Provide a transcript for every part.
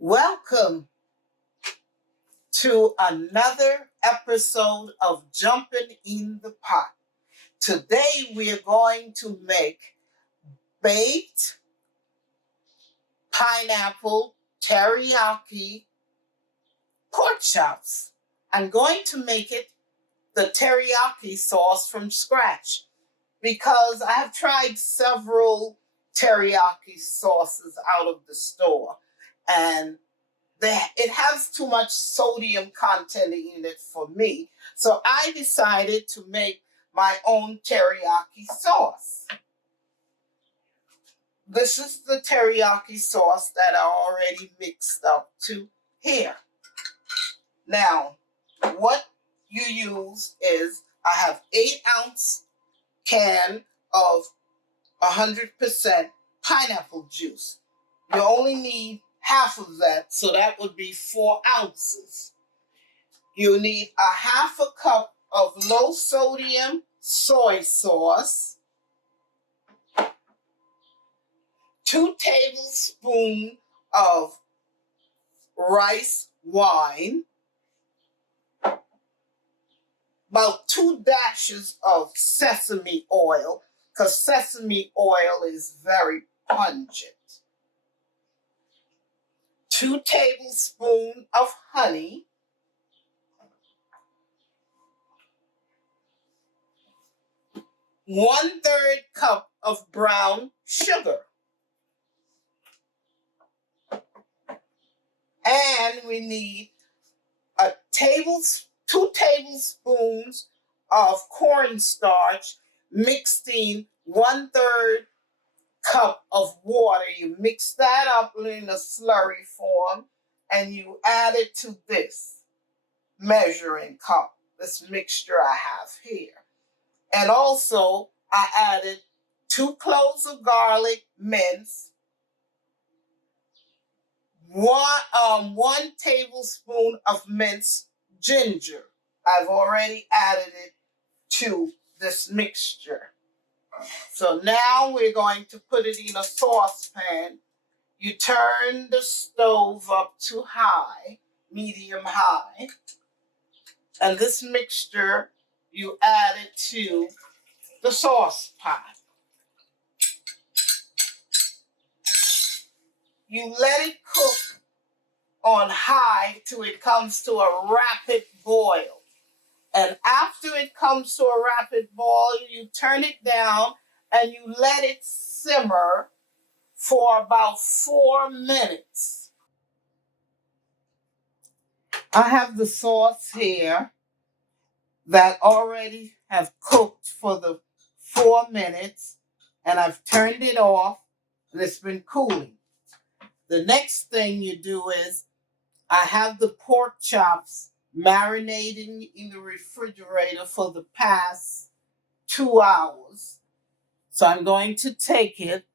Welcome to another episode of Jumpin In The Pot. Today we are going to make baked pineapple teriyaki pork chops. I'm going to make it the teriyaki sauce from scratch because I have tried several teriyaki sauces out of the store and it has too much sodium content in it for me. So I decided to make my own teriyaki sauce. This is the teriyaki sauce that I already mixed up to here. Now, what you use is I have 8-ounce can of 100% pineapple juice. You only need half of that, so that would be 4 ounces. You need a half a cup of low sodium soy sauce, 2 tablespoons of rice wine, about 2 dashes of sesame oil, because sesame oil is very pungent. 2 tablespoons of honey, 1/3 cup of brown sugar, and we need 2 tablespoons of cornstarch mixed in 1/3 cup of water. You mix that up in a slurry form and you add it to this measuring cup, this mixture I have here. And also I added 2 cloves of garlic minced, 1 tablespoon of minced ginger. I've already added it to this mixture. So now we're going to put it in a saucepan. You turn the stove up to high, medium high, and this mixture you add it to the sauce pot. You let it cook on high till it comes to a rapid boil. And after it comes to a rapid boil, you turn it down and you let it simmer for about 4 minutes. I have the sauce here that already have cooked for the 4 minutes, and I've turned it off and it's been cooling. The next thing you do is I have the pork chops marinating in the refrigerator for the past 2 hours. So I'm going to take it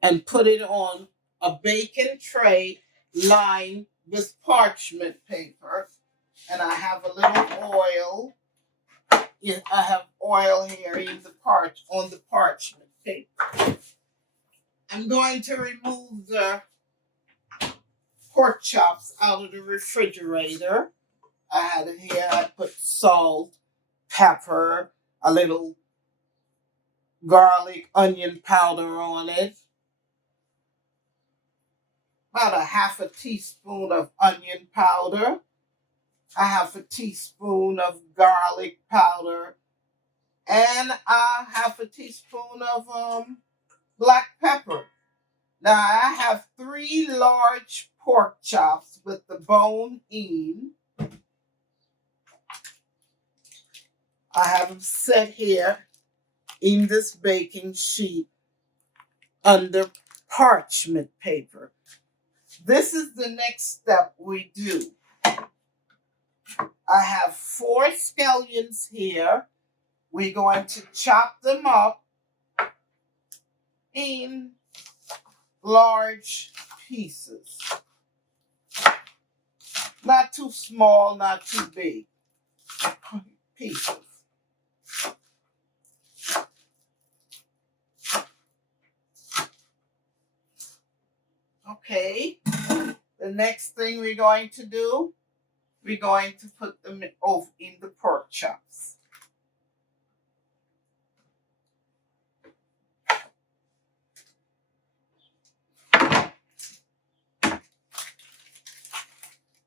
and put it on a baking tray lined with parchment paper. And I have a little oil. I have oil here on the parchment paper. I'm going to remove the pork chops out of the refrigerator. I had it here. I put salt, pepper, a little garlic, onion powder on it. About a half a teaspoon of onion powder. A half a teaspoon of garlic powder. And a half a teaspoon of black pepper. Now I have 3 large pork chops with the bone in. I have them set here in this baking sheet under parchment paper. This is the next step we do. I have 4 scallions here. We're going to chop them up in large pieces. Not too small, not too big pieces. Okay. The The next thing we're going to do, we're going to put them over in the pork chops.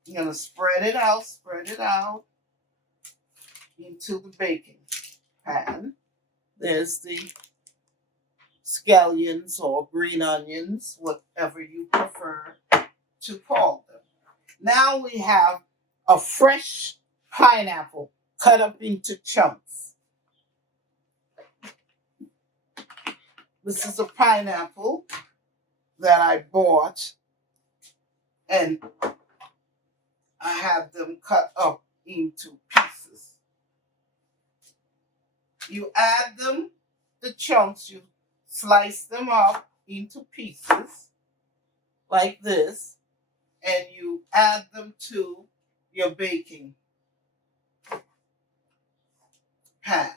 I'm going to spread it out into the baking pan. There's the scallions or green onions, whatever you prefer to call them. Now we have a fresh pineapple cut up into chunks. This is a pineapple that I bought, and I have them cut up into pieces. You add them, the chunks, you slice them up into pieces like this, and you add them to your baking pan.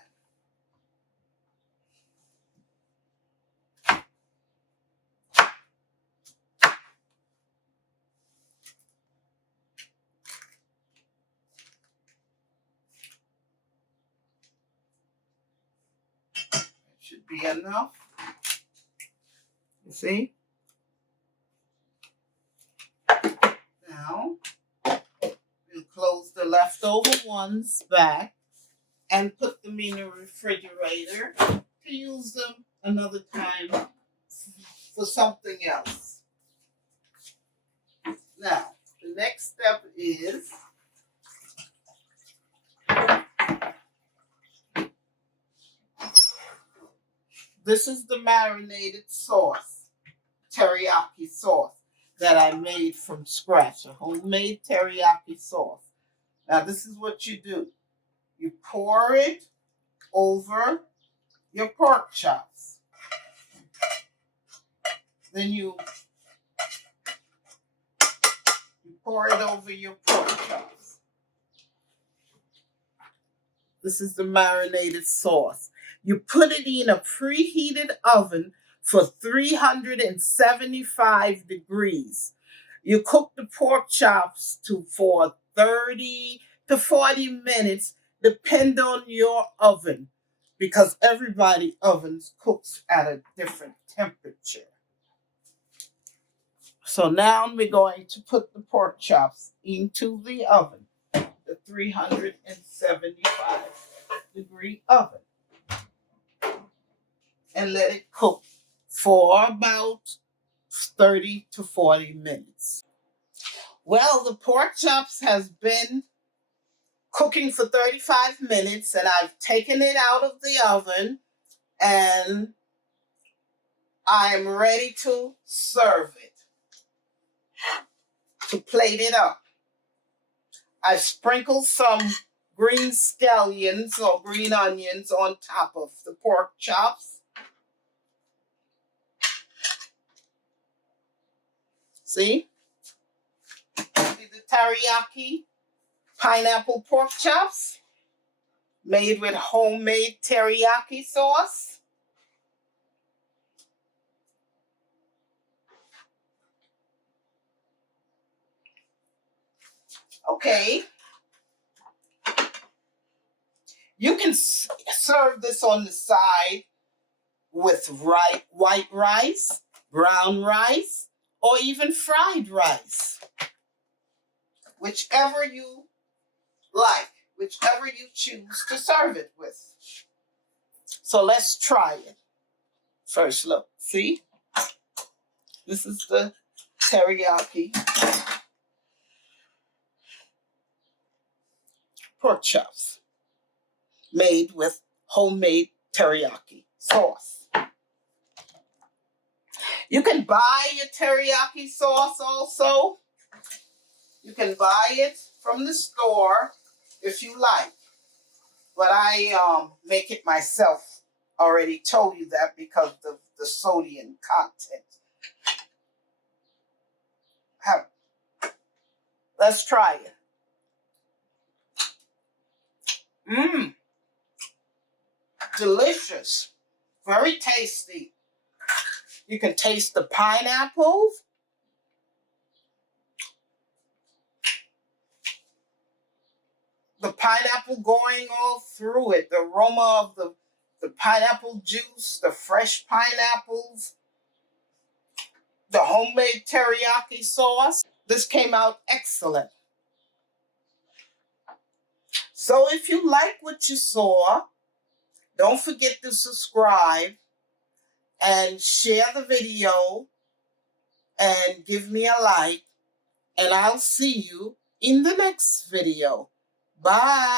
Should be enough. You see? Now, we'll close the leftover ones back and put them in the refrigerator to use them another time for something else. Now, the next step is this is the marinated sauce, teriyaki sauce that I made from scratch, a homemade teriyaki sauce. Now, this is what you do. You pour it over your pork chops. Then you pour it over your pork chops. This is the marinated sauce. You put it in a preheated oven for 375 degrees. You cook the pork chops for 30 to 40 minutes, depend on your oven, because everybody's ovens cooks at a different temperature. So now we're going to put the pork chops into the oven, the 375 degree oven, and let it cook for about 30 to 40 minutes. Well, the pork chops has been cooking for 35 minutes, and I've taken it out of the oven, and I'm ready to serve it, to plate it up. I sprinkled some green scallions or green onions on top of the pork chops. See? The teriyaki pineapple pork chops made with homemade teriyaki sauce. Okay. You can serve this on the side with white rice, brown rice, or even fried rice. Whichever you like, whichever you choose to serve it with. So let's try it. First, look, see? This is the teriyaki pork chops made with homemade teriyaki sauce. You can buy your teriyaki sauce also. You can buy it from the store if you like. But I make it myself. Already told you that because of the sodium content. Let's try it. Delicious. Very tasty. You can taste the pineapples. the pineapple going all through it, the aroma of the pineapple juice, the fresh pineapples, the homemade teriyaki sauce. This came out excellent. So if you like what you saw, don't forget to subscribe and share the video and give me a like. And I'll see you in the next video. Bye.